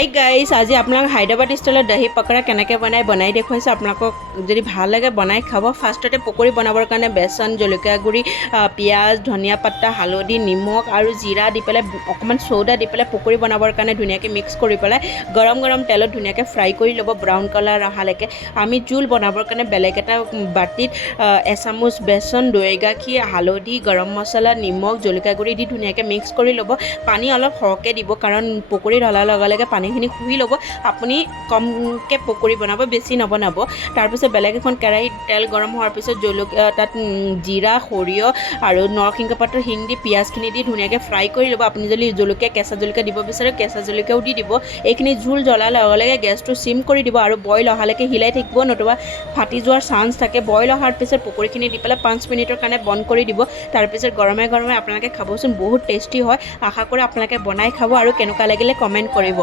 Hi guys, আজি আপোনাক হায়দৰাবাদ ষ্টাইলত দহি পকৰা কেনেকৈ বনাই দেখুৱাইছোঁ। আপোনালোকক যদি ভাল লাগে বনাই খাব। ফাৰ্ষ্টতে পকৰি বনাবৰ কাৰণে বেচন, জলকীয়া গুড়ি, পিঁয়াজ, ধনিয়া পাতা, হালধি, নিমখ আৰু জিৰা দি পেলাই অকণমান চৌদা দি পেলাই পকৰি বনাবৰ কাৰণে ধুনীয়াকৈ মিক্স কৰি পেলাই গৰম তেলত ধুনীয়াকৈ ফ্ৰাই কৰি ল'ব ব্ৰাউন কালাৰ অহালৈকে। আমি জোল বনাবৰ কাৰণে বেলেগ এটা বাটিত এচামুচ বেচন, দৈ গাখীৰ, হালধি, গৰম মছলা, নিমখ, জলকীয়া গুড়ি দি ধুনীয়াকৈ মিক্স কৰি ল'ব। পানী অলপ সৰহকৈ দিব, কাৰণ পকৰি ঢলাৰ লগে লগে পানীখিনি শুহি ল'ব। আপুনি কমকৈ পকৰি বনাব, বেছি নবনাব। তাৰপিছত বেলেগ এখন কেৰাহীত তেল গৰম হোৱাৰ পিছত তাত জিৰা, সৰিয়হ আৰু নৰসিংহ পাতৰ শিং দি পিঁয়াজখিনি দি ধুনীয়াকৈ ফ্ৰাই কৰি ল'ব। আপুনি যদি কেঁচা জলকীয়া দিব বিচাৰে কেঁচা জলকীয়াও দি দিব। এইখিনি জোল জ্বলাৰ লগে লগে গেছটো চিম কৰি দিব আৰু বইল অহালৈকে হিলাই থাকিব, নতুবা ফাটি যোৱাৰ চান্স থাকে। বইল অহাৰ পিছত পকৰিখিনি দি পেলাই 5 মিনিটৰ কাৰণে বন্ধ কৰি দিব। তাৰপিছত গৰমে আপোনালোকে খাবচোন, বহুত টেষ্টি হয়। আশা কৰোঁ আপোনালোকে বনাই খাব আৰু কেনেকুৱা লাগিলে কমেণ্ট কৰিব।